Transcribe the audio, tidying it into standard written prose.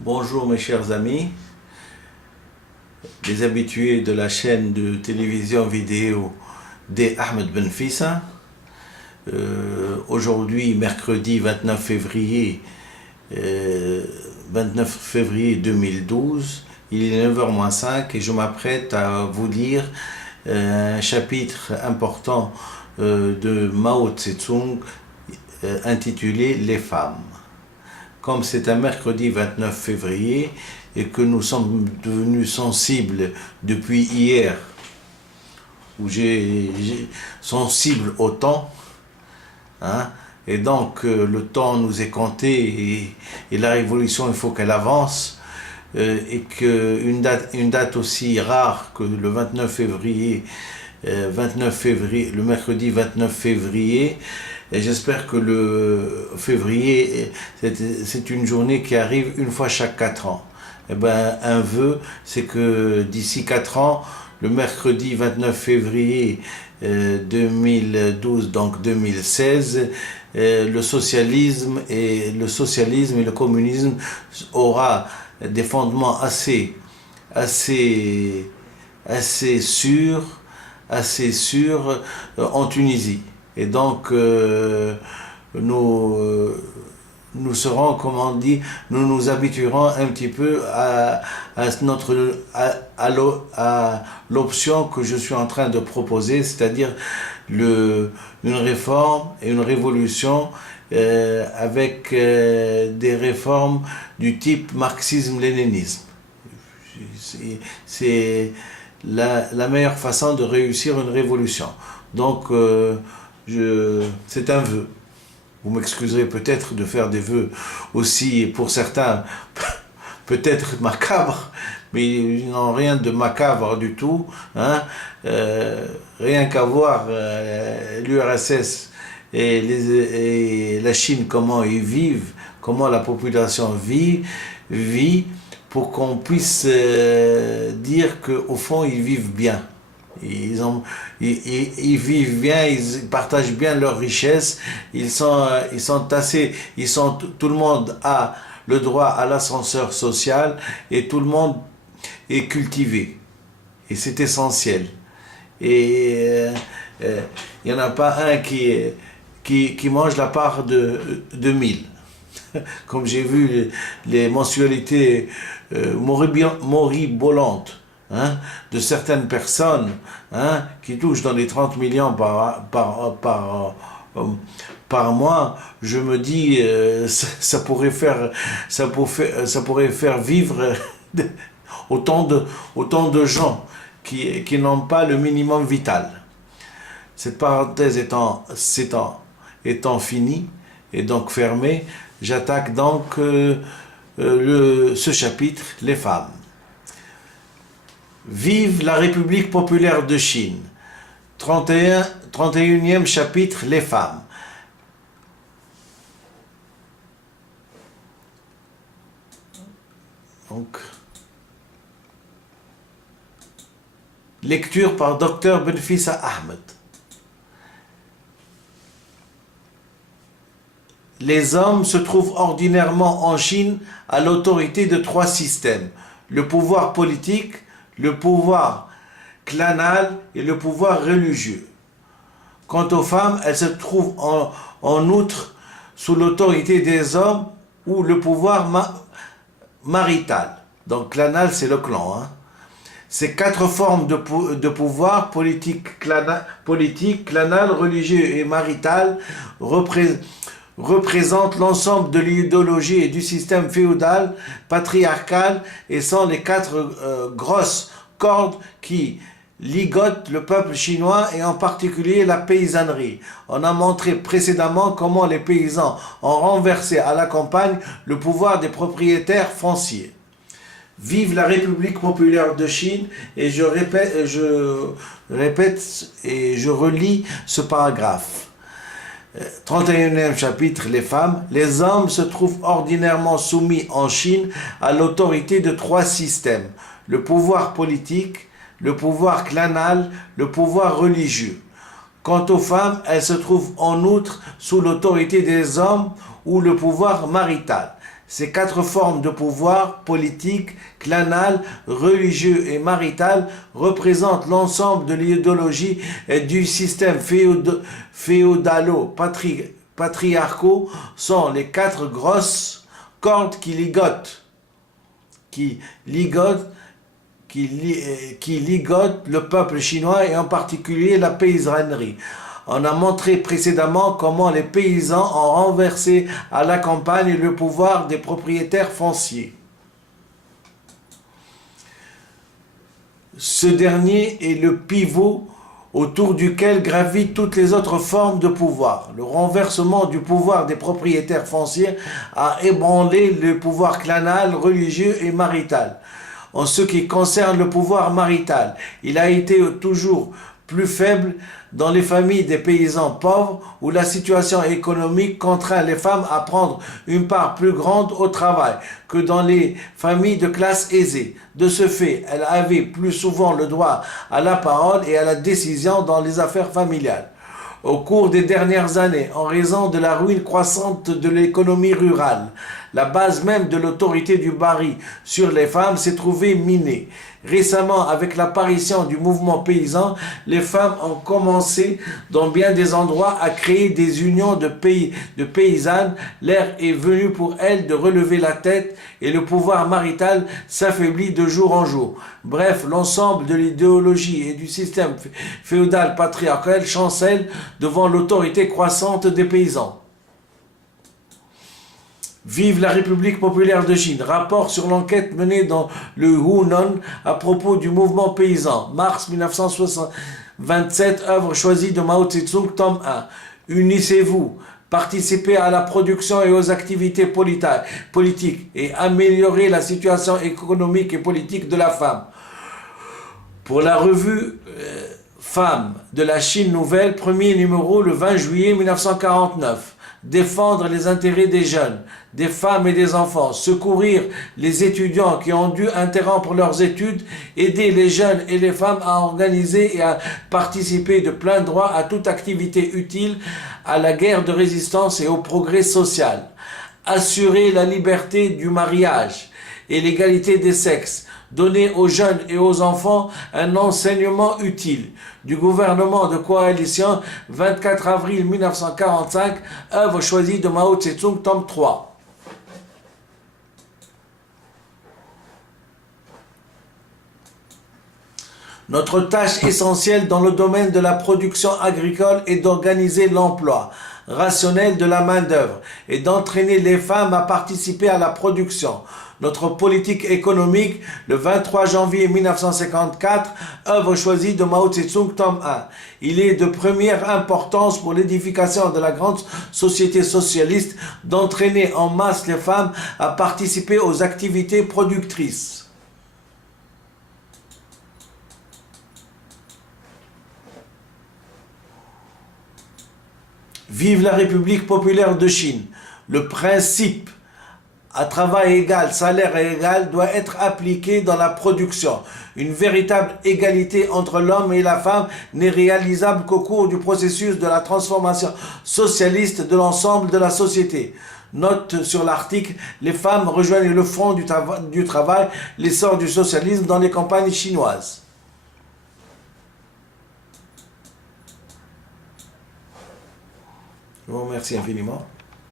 Bonjour mes chers amis, les habitués de la chaîne de télévision vidéo des Ahmed Ben Fissa. Aujourd'hui, mercredi 29 février, 2012, il est 9h-5 et je m'apprête à vous lire un chapitre important de Mao Tse-tung intitulé Les femmes. Comme c'est un mercredi 29 février et que nous sommes devenus sensibles depuis hier, où j'ai sensible au temps, hein, et donc le temps nous est compté et la révolution, il faut qu'elle avance, et qu'une date aussi rare que le 29 février, le mercredi 29 février, et j'espère que le février, c'est une journée qui arrive une fois chaque 4 ans. Et ben, un vœu, c'est que d'ici 4 ans, le mercredi 29 février 2012, donc 2016, le socialisme et le communisme aura des fondements assez sûrs en Tunisie. Et donc, nous serons, comme on dit, nous nous habituerons un petit peu à l'option que je suis en train de proposer, c'est-à-dire une réforme et une révolution avec des réformes du type marxisme-léninisme. C'est la meilleure façon de réussir une révolution. Donc, c'est un vœu. Vous m'excuserez peut-être de faire des vœux aussi, pour certains, peut-être macabres, mais ils n'ont rien de macabre du tout. Hein. Rien qu'à voir l'URSS et la Chine, comment ils vivent, comment la population vit pour qu'on puisse dire qu'au fond, ils vivent bien. Ils vivent bien, ils partagent bien leurs richesses, tout le monde a le droit à l'ascenseur social et tout le monde est cultivé. Et c'est essentiel. Et il n'y en a pas un qui mange la part de 1000. Comme j'ai vu les mensualités moribolantes, hein, de certaines personnes, hein, qui touchent dans les 30 millions par mois, je me dis ça pourrait faire vivre autant de gens qui n'ont pas le minimum vital. Cette parenthèse étant finie et donc fermée, j'attaque donc ce chapitre, les femmes. Vive la République populaire de Chine. 31e chapitre, les femmes. Donc, lecture par Dr Ben Fissa Ahmed. Les hommes se trouvent ordinairement en Chine à l'autorité de 3 systèmes: le pouvoir politique, le pouvoir clanal et le pouvoir religieux. Quant aux femmes, elles se trouvent en outre sous l'autorité des hommes ou le pouvoir marital. Donc clanal, c'est le clan. Hein. Ces 4 formes de pouvoir, politique, clanal, religieux et marital, représentent l'ensemble de l'idéologie et du système féodal, patriarcal, et sont les 4 grosses cordes qui ligotent le peuple chinois et en particulier la paysannerie. On a montré précédemment comment les paysans ont renversé à la campagne le pouvoir des propriétaires fonciers. Vive la République populaire de Chine, et je répète et je relis ce paragraphe. 31e chapitre, les femmes. Les hommes se trouvent ordinairement soumis en Chine à l'autorité de 3 systèmes: le pouvoir politique, le pouvoir clanal, le pouvoir religieux. Quant aux femmes, elles se trouvent en outre sous l'autorité des hommes ou le pouvoir marital. Ces quatre formes de pouvoir, politique, clanal, religieux et marital, représentent l'ensemble de l'idéologie et du système féodalo-patriarcaux, sont les quatre grosses cordes qui ligotent le peuple chinois et en particulier la paysannerie. On a montré précédemment comment les paysans ont renversé à la campagne le pouvoir des propriétaires fonciers. Ce dernier est le pivot autour duquel gravitent toutes les autres formes de pouvoir. Le renversement du pouvoir des propriétaires fonciers a ébranlé le pouvoir clanal, religieux et marital. En ce qui concerne le pouvoir marital, il a été toujours plus faible dans les familles des paysans pauvres où la situation économique contraint les femmes à prendre une part plus grande au travail que dans les familles de classe aisée. De ce fait, elles avaient plus souvent le droit à la parole et à la décision dans les affaires familiales. Au cours des dernières années, en raison de la ruine croissante de l'économie rurale, la base même de l'autorité du Bari sur les femmes s'est trouvée minée. Récemment, avec l'apparition du mouvement paysan, les femmes ont commencé dans bien des endroits à créer des unions de paysannes. L'heure est venue pour elles de relever la tête et le pouvoir marital s'affaiblit de jour en jour. Bref, l'ensemble de l'idéologie et du système féodal patriarcal chancelle devant l'autorité croissante des paysans. Vive la République populaire de Chine. Rapport sur l'enquête menée dans le Hunan à propos du mouvement paysan. Mars 1927, œuvre choisie de Mao Tse-tung, tome 1. Unissez-vous, participez à la production et aux activités politiques et améliorez la situation économique et politique de la femme. Pour la revue Femmes de la Chine Nouvelle, premier numéro le 20 juillet 1949. Défendre les intérêts des jeunes, des femmes et des enfants, secourir les étudiants qui ont dû interrompre leurs études, aider les jeunes et les femmes à organiser et à participer de plein droit à toute activité utile à la guerre de résistance et au progrès social. Assurer la liberté du mariage et l'égalité des sexes, donner aux jeunes et aux enfants un enseignement utile. Du gouvernement de coalition, 24 avril 1945, œuvre choisie de Mao Tse-tung, tome 3. Notre tâche essentielle dans le domaine de la production agricole est d'organiser l'emploi rationnel de la main-d'œuvre et d'entraîner les femmes à participer à la production. Notre politique économique, le 23 janvier 1954, œuvre choisie de Mao Tse-tung, tome 1. Il est de première importance pour l'édification de la grande société socialiste d'entraîner en masse les femmes à participer aux activités productrices. Vive la République populaire de Chine. Le principe à travail égal, salaire égal doit être appliqué dans la production. Une véritable égalité entre l'homme et la femme n'est réalisable qu'au cours du processus de la transformation socialiste de l'ensemble de la société. Note sur l'article, les femmes rejoignent le front du travail, l'essor du socialisme dans les campagnes chinoises. Je vous remercie infiniment.